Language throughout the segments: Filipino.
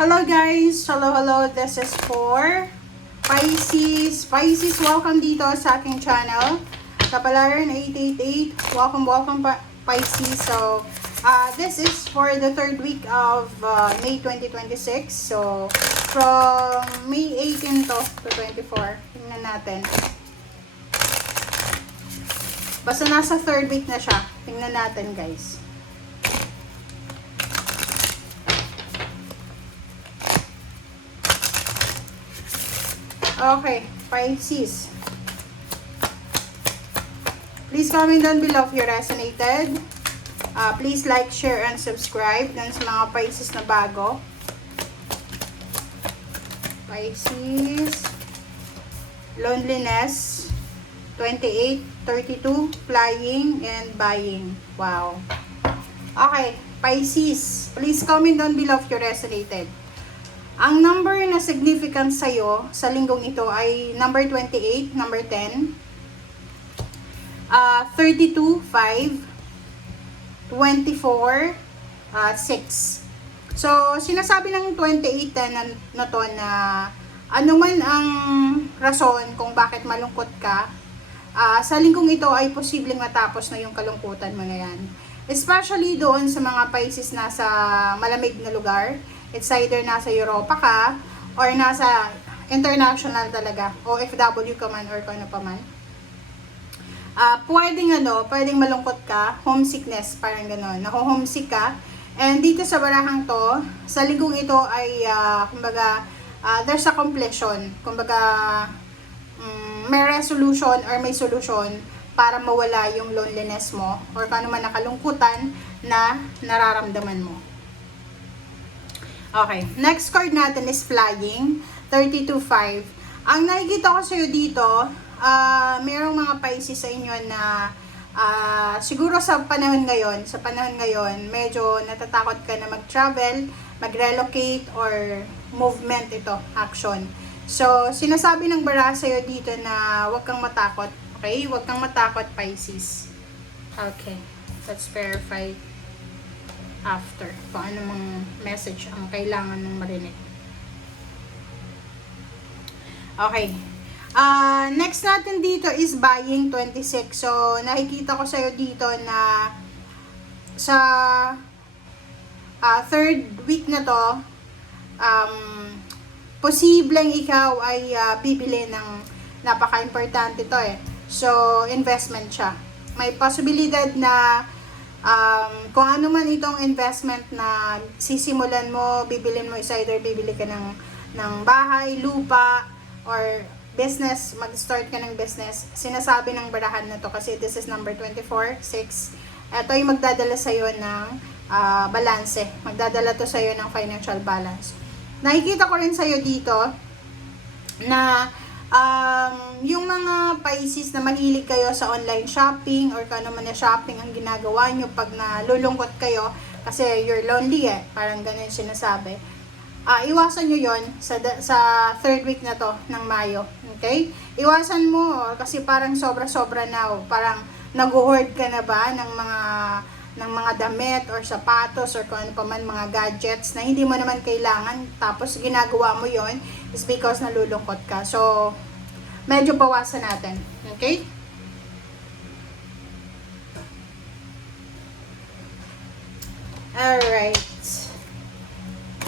Hello guys! Hello! This is for Pisces. Pisces, welcome dito sa aking channel. Kapalaran 888. Welcome Pisces. So, this is for the third week of May 2026. So, from May 18 to 24. Tingnan natin. Basta nasa third week na siya. Tingnan natin guys. Okay, Pisces. Please comment down below if you resonated. Please like, share, and subscribe dun sa mga Pisces na bago. Pisces. Loneliness. 28, 32, flying, and buying. Wow. Okay, Pisces. Please comment down below if you resonated. Ang number na significant sa'yo sa linggong ito ay number 28, number 10, 32, 5, 24, 6. So, sinasabi ng 28, 10 na to na anuman ang rason kung bakit malungkot ka, sa linggong ito ay posibleng matapos na yung kalungkutan mo na yan. Especially doon sa mga Pisces na sa malamig na lugar. It's either nasa Europa ka or nasa international talaga, OFW ka man or kung ano pa man. Pwedeng malungkot ka, homesickness, parang gano'n. Naho-homesick ka. And dito sa barahang to, sa linggong ito ay, there's a completion. May resolution or may solution para mawala yung loneliness mo or paano man nakalungkutan na nararamdaman mo. Okay, next card natin is flying, 32-5. Ang nakikita ko sa'yo dito, mayroong mga Pisces sa inyo na siguro sa panahon ngayon, medyo natatakot ka na mag-travel, mag-relocate, or movement ito, action. So, sinasabi ng bara sa'yo dito na huwag kang matakot, okay? Huwag kang matakot, Pisces. Okay, let's verify after kung anong message ang kailangan ng marinig. Okay. Next natin dito is buying 26. So, nakikita ko sa'yo dito na sa third week na to, posibleng ikaw ay bibili ng napaka-importante to eh. So, investment siya. May posibilidad na kung ano man itong investment na sisimulan mo, bibilin mo, is either bibili ka ng bahay, lupa, or business, mag-start ka ng business. Sinasabi ng barahan na to kasi this is number 24, 6. Ito yung magdadala sa'yo ng balanse. Magdadala to sa'yo ng financial balance. Nakikita ko rin sa'yo dito na yung mga Pisces na mahilig kayo sa online shopping or kung ano man na shopping ang ginagawa nyo pag nalulungkot kayo kasi you're lonely parang ganun yung sinasabi. Iwasan nyo yon sa third week na to ng Mayo. Okay? Iwasan mo kasi parang sobra-sobra na parang nag-hoard ka na ba ng mga damit or sapatos or kung ano pa man mga gadgets na hindi mo naman kailangan tapos ginagawa mo yon is because nalulungkot ka. So, medyo bawasan natin. Okay? Alright.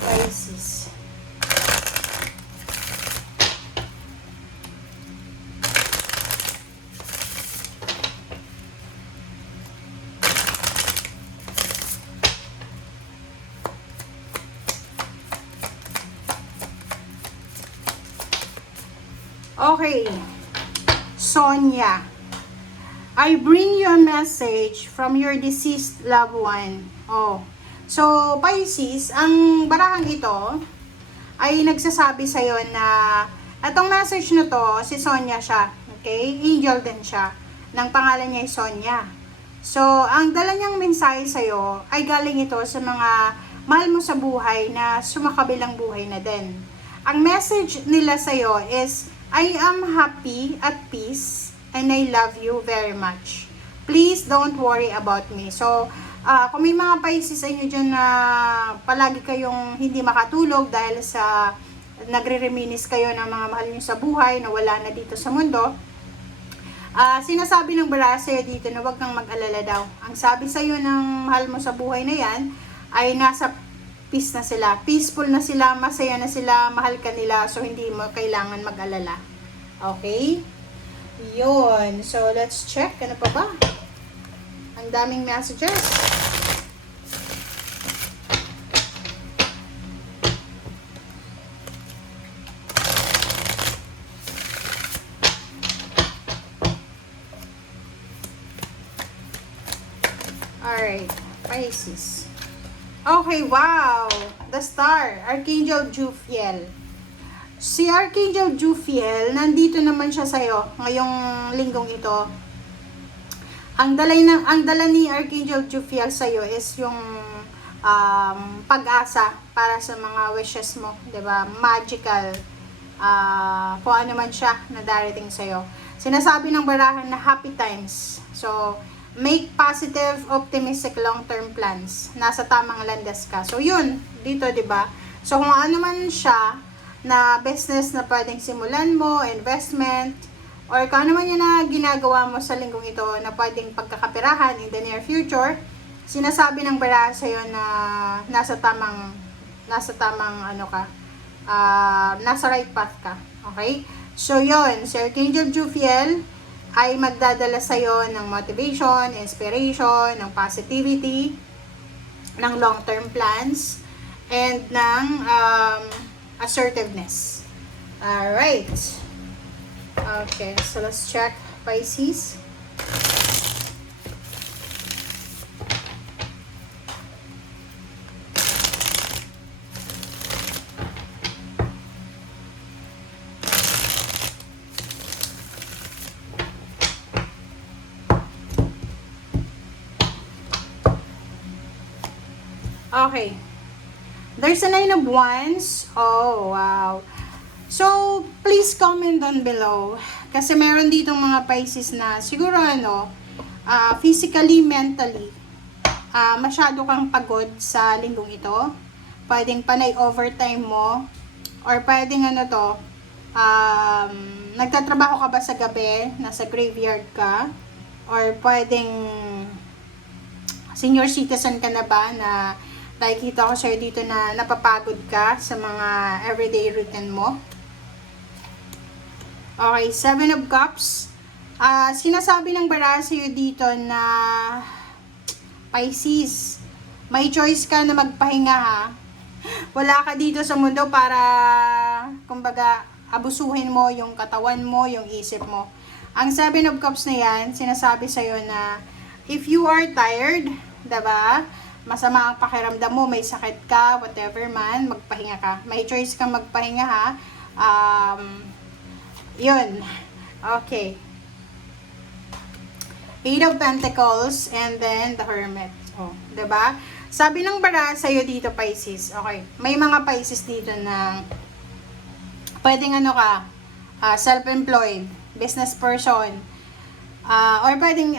Pisces. Okay, Sonia, I bring you a message from your deceased loved one. So Pisces, ang barahang ito ay nagsasabi sa'yo na itong message na to, si Sonia siya, okay? Angel din siya, ng pangalan niya ay Sonia. So, ang dala niyang mensahe sa'yo ay galing ito sa mga mahal mo sa buhay na sumakabilang buhay na din. Ang message nila sa'yo is, I am happy at peace and I love you very much. Please don't worry about me. So, Kung may mga Pisces sa inyo dyan na palagi kayong hindi makatulog dahil sa nagre-reminisce kayo ng mga mahal nyo sa buhay na wala na dito sa mundo, sinasabi ng baraha sa'yo dito na huwag kang mag-alala daw. Ang sabi sa'yo ng mahal mo sa buhay na yan ay nasa peace na sila. Peaceful na sila, masaya na sila, mahal ka nila, so hindi mo kailangan mag-alala. Okay? Yun. So, let's check. Ano pa ba? Ang daming messages. Alright, Pisces. Okay, wow! The Star, Archangel Juphiel. Si Archangel Juphiel, nandito naman siya sa'yo ngayong linggong ito. Ang dala ni Archangel Juphiel sa'yo is yung pag-asa para sa mga wishes mo, 'di ba? Magical, kung ano man siya na darating sa'yo. Sinasabi ng barahan na happy times. So, make positive, optimistic, long-term plans. Nasa tamang landas ka. So, yun. Dito, 'di ba? So, kung ano man siya na business na pwedeng simulan mo, investment, or kung ano man yun na ginagawa mo sa linggong ito na pwedeng pagkakapirahan in the near future, sinasabi ng baraha sa'yo na nasa tamang ano ka, nasa right path ka. Okay? So, yun. Si Archangel Juphiel ay magdadala sa'yo ng motivation, inspiration, ng positivity, ng long-term plans, and ng assertiveness. Alright. Okay, so let's check Pisces. Okay. There's a 9 of Wands. Oh, wow. So, please comment down below. Kasi meron ditong mga Pisces na siguro physically, mentally, masyado kang pagod sa linggong ito. Pwedeng panay overtime mo. Or pwedeng nagtatrabaho ka ba sa gabi, nasa graveyard ka. Or pwedeng senior citizen ka na ba na nakikita ko sa'yo dito na napapagod ka sa mga everyday routine mo. Okay, 7 of Cups. Sinasabi ng baraha sa'yo dito na Pisces, may choice ka na magpahinga ha. Wala ka dito sa mundo para, kumbaga, abusuhin mo yung katawan mo, yung isip mo. Ang 7 of Cups na yan, sinasabi sa'yo na if you are tired, diba? Masama ang pakiramdam mo, may sakit ka, whatever man, magpahinga ka. May choice kang magpahinga ha. Yun. Okay. 8 of Pentacles and then the Hermit. Oh, 'di ba? Sabi ng baraha sa iyo dito, Pisces. Okay. May mga Pisces dito na pwedeng self-employed, business person. Or pwedeng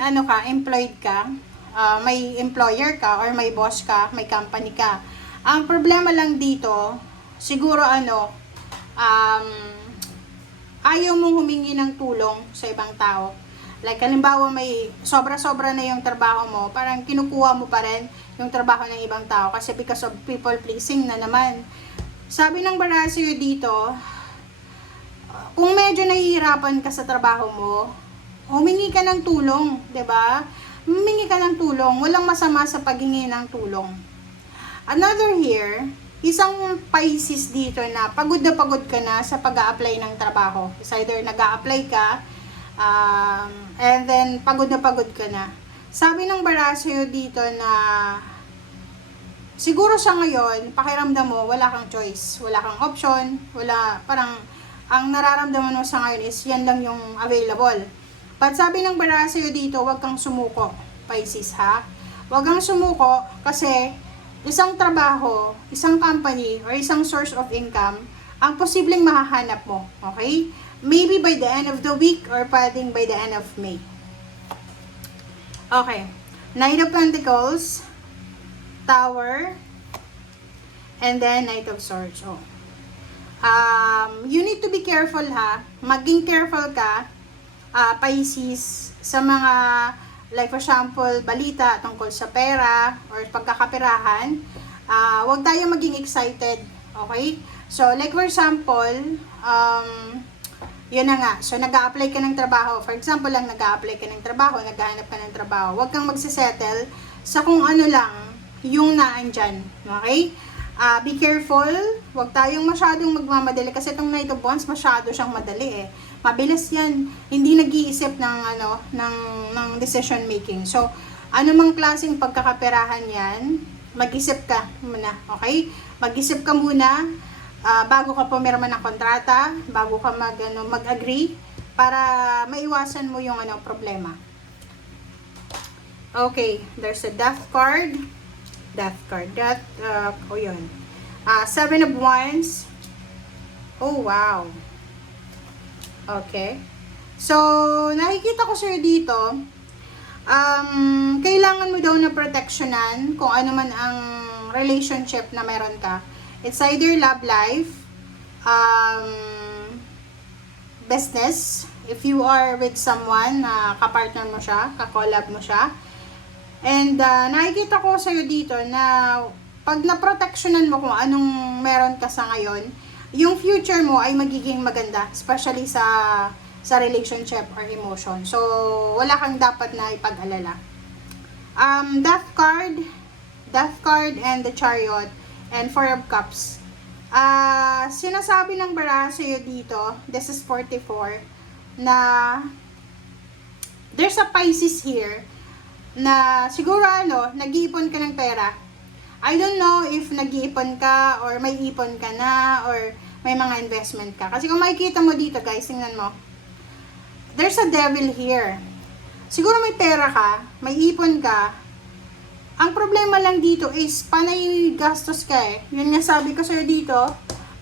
employed ka. May employer ka or may boss ka, may company ka. Ang problema lang dito, siguro ayaw mong humingi ng tulong sa ibang tao. Like, halimbawa may sobra-sobra na yung trabaho mo, parang kinukuha mo pa rin yung trabaho ng ibang tao kasi because of people pleasing na naman. Sabi ng baraha sa'yo dito, kung medyo nahihirapan ka sa trabaho mo, humingi ka ng tulong, 'di ba? Humingi ka ng tulong, walang masama sa paghingi ng tulong. Another here, isang Pisces dito na pagod ka na sa pag-a-apply ng trabaho. It's either nag-a-apply ka, and then pagod ka na. Sabi ng baraha sa'yo dito na siguro sa ngayon, pakiramdam mo, wala kang choice, wala kang option, parang ang nararamdaman mo sa ngayon is yan lang yung available. But sabi ng baraha sa'yo dito, huwag kang sumuko, Pisces ha. Huwag kang sumuko kasi isang trabaho, isang company, or isang source of income, ang posibleng mahahanap mo. Okay? Maybe by the end of the week or pwedeng by the end of May. Okay. 9 of Pentacles Tower, and then Knight of Swords. Oh. You need to be careful ha. Maging careful ka, Pisces, sa mga, like for example, balita tungkol sa pera or pagkakaperahan. Huwag tayo maging excited. Okay? So, like for example, yun na nga. So, nag-a-apply ka ng trabaho. For example lang, nag-a-apply ka ng trabaho, naghahanap ka ng trabaho. Huwag kang magsisettle sa kung ano lang yung naandyan. Okay? Be careful. Huwag tayong masyadong magmamadali kasi itong Knight of Wands, masyado siyang madali eh. Mabilis yan. Hindi nag-iisip ng decision making. So, anumang klaseng pagkakaperahan yan, mag-isip ka muna. Okay? Mag-isip ka muna bago ka pumirma ng kontrata, bago ka mag-agree, para maiwasan mo yung problema. Okay, there's a death card. Yun. Seven of Wands. Oh, wow. Okay. So, nakikita ko sa'yo dito, kailangan mo daw na protectionan kung ano man ang relationship na meron ka. It's either love life, business, if you are with someone na kapartner mo siya, kakolab mo siya. And nakikita ko sa'yo dito na pag na-protectionan mo kung anong meron ka sa ngayon, yung future mo ay magiging maganda, especially sa relationship or emotion. So, wala kang dapat na ipag-alala. Death card and the Chariot, and Four of Cups. Sinasabi ng baraha sa'yo dito, this is 44, na there's a Pisces here, na siguro nag-iipon ka ng pera. I don't know if nag-iipon ka, or may ipon ka na, or may mga investment ka. Kasi kung makikita mo dito guys, tingnan mo, there's a devil here. Siguro may pera ka, may ipon ka. Ang problema lang dito is panay gastos ka eh. Yun nga sabi ko sa'yo dito,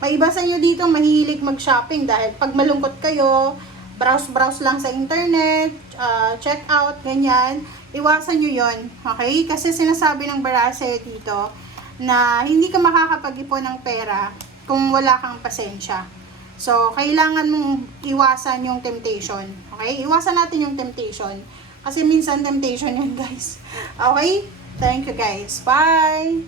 may iba sa inyo dito mahilig mag-shopping dahil pag malungkot kayo, browse lang sa internet, check out, ganyan. Iwasan nyo yun, okay? Kasi sinasabi ng baraha sa'yo dito na hindi ka makakapag-ipon ng pera kung wala kang pasensya. So, kailangan mong iwasan yung temptation, okay? Iwasan natin yung temptation. Kasi minsan temptation yun guys. Okay? Thank you guys. Bye!